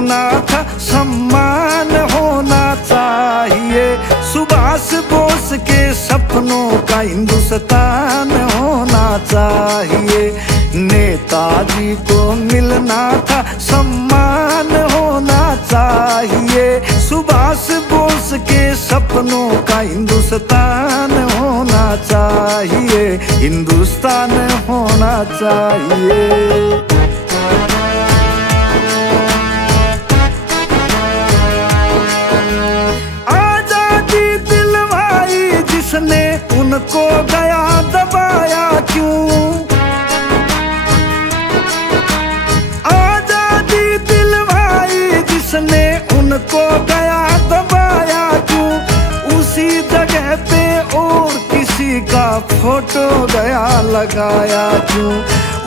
मिलना था, सम्मान होना चाहिए। सुभाष बोस के सपनों का हिंदुस्तान होना चाहिए। नेताजी को मिलना था, सम्मान होना चाहिए। सुभाष बोस के सपनों का हिंदुस्तान होना चाहिए, हिंदुस्तान होना चाहिए। आजादी दिलवाई जिसने, उनको गया दबाया क्यों? आजादी दिलवाई जिसने, उनको गया दबाया क्यों? उसी जगह पे और किसी का फोटो गया लगाया क्यों?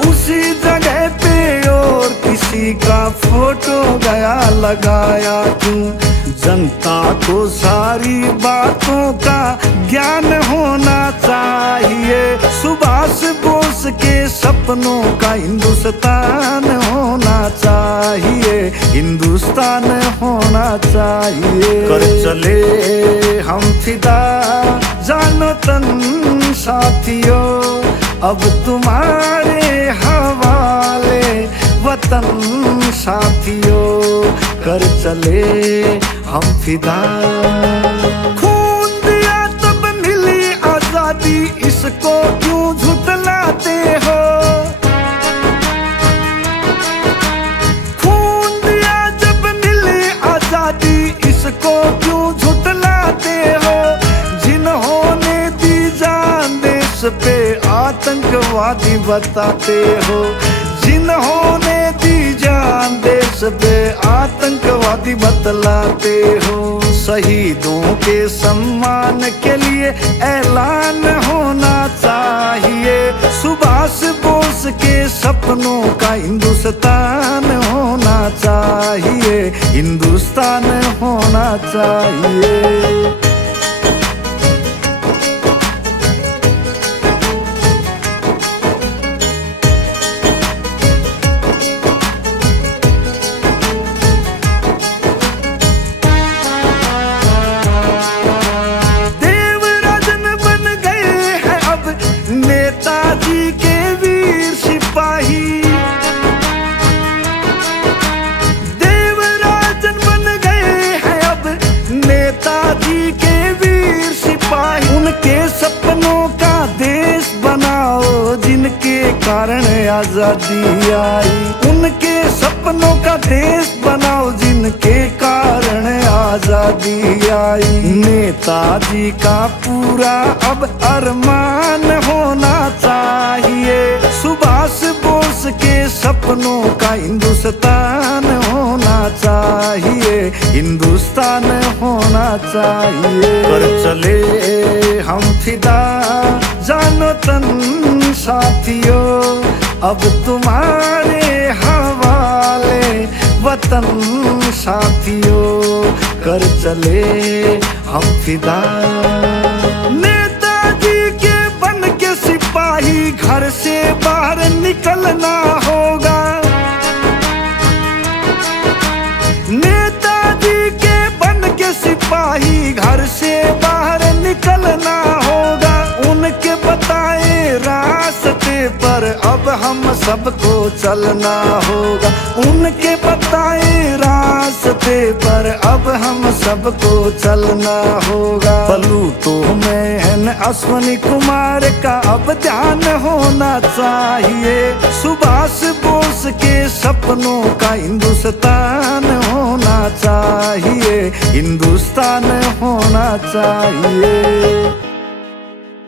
उसी जगह पे और किसी का फोटो गया लगाया क्यों? जनता को सारी बातों का ज्ञान होना चाहिए। सुभाष बोस के सपनों का हिंदुस्तान होना चाहिए, हिंदुस्तान होना चाहिए। कर चले हम फिदा जानो तन साथियों, अब तुम्हारे हवाले वतन साथियों। कर चले हम फिदा। खून दिया तब मिली आजादी, इसको क्यों झुठलाते हो? खून दिया जब मिली आजादी, इसको क्यों झुठलाते हो? जिन्होंने दी जान देश पे आतंकवादी बताते हो। जिन्होंने दी जान देश पे आतंकवादी बतलाते हो। शहीदों के सम्मान के लिए ऐलान होना चाहिए। सुभाष बोस के सपनों का हिंदुस्तान होना चाहिए, हिंदुस्तान होना चाहिए। नेताजी के वीर सिपाही, देवराजन बन गए हैं अब नेताजी के वीर सिपाही। उनके सपनों का देश बनाओ जिनके कारण आजादी आई। उनके सपनों का देश बनाओ जिनके कारण आजादी आई। नेताजी का पूरा अब अरमान होना चाहिए। सुभाष बोस के सपनों का हिंदुस्तान होना चाहिए, हिंदुस्तान होना चाहिए। कर चले हम फिदा जानो तन साथियों, अब तुम्हारे हवाले वतन साथियों। कर चले हम फिदा। नेताजी के बन के सिपाही घर से बाहर निकलना होगा। नेताजी के बन के सिपाही घर से बाहर निकलना होगा। उनके बताए रास्ते पर अब हम सबको चलना होगा। उनके बताए रास्ते पर अब हम सबको चलना होगा। प्लूटो में अश्विनी कुमार का अब ध्यान होना चाहिए। सुभाष बोस के सपनों का हिंदुस्तान होना चाहिए, हिंदुस्तान होना चाहिए।